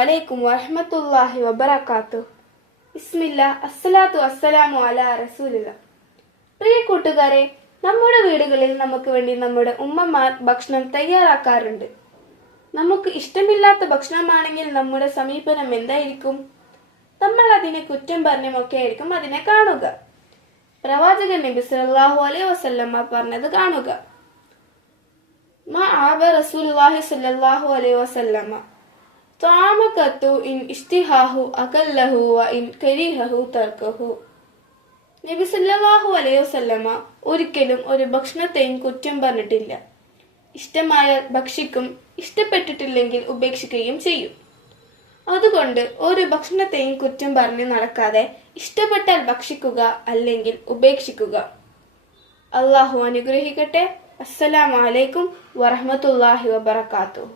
അലൈക്കും വറഹ്മത്തുള്ളാഹി വബറകാതുഹു. ബിസ്മില്ലാ അസ്സലാത്തു വസ്സലാമു അലാ റസൂലില്ലാ. പ്രിയ കൂട്ടുകാരെ, നമ്മുടെ വീടുകളിൽ നമുക്ക് വേണ്ടി നമ്മുടെ ഉമ്മമാർ ഭക്ഷണം തയ്യാറാക്കാറുണ്ട്. നമുക്ക് ഇഷ്ടമില്ലാത്ത ഭക്ഷണമാണെങ്കിൽ നമ്മുടെ സമീപനം എന്തായിരിക്കും? നമ്മൾ അതിനെ കുറ്റം പറഞ്ഞുമൊക്കെ ആയിരിക്കും അതിനെ കാണുക. പ്രവാചകൻ നബി സല്ലല്ലാഹു അലൈഹി വസല്ലമ പറഞ്ഞത് കാണുക. മാ ആബ റസൂലുള്ളാഹി സ്വല്ലല്ലാഹു അലൈഹി വസല്ലമ ത്വാമകത്തു ഇൻ ഇഷ്തിഹാഹു അകല്ലഹു വ ഇൻ കരിഹഹു തർക്കഹു. നബി സല്ലല്ലാഹു അലൈഹി വസല്ലമ ഒരിക്കലും ഒരു ഭക്ഷണത്തെയും കുറ്റം പറഞ്ഞിട്ടില്ല. ഇഷ്ടമായാൽ ഭക്ഷിക്കും, ഇഷ്ടപ്പെട്ടിട്ടില്ലെങ്കിൽ ഉപേക്ഷിക്കുകയും ചെയ്യും. അതുകൊണ്ട് ഒരു ഭക്ഷണത്തെയും കുറ്റം പറഞ്ഞ് നടക്കാതെ ഇഷ്ടപ്പെട്ടാൽ ഭക്ഷിക്കുക, അല്ലെങ്കിൽ ഉപേക്ഷിക്കുക. അള്ളാഹു അനുഗ്രഹിക്കട്ടെ. അസ്സലാമു അലൈക്കും വറഹ്മത്തുള്ളാഹി വബറകാതുഹു.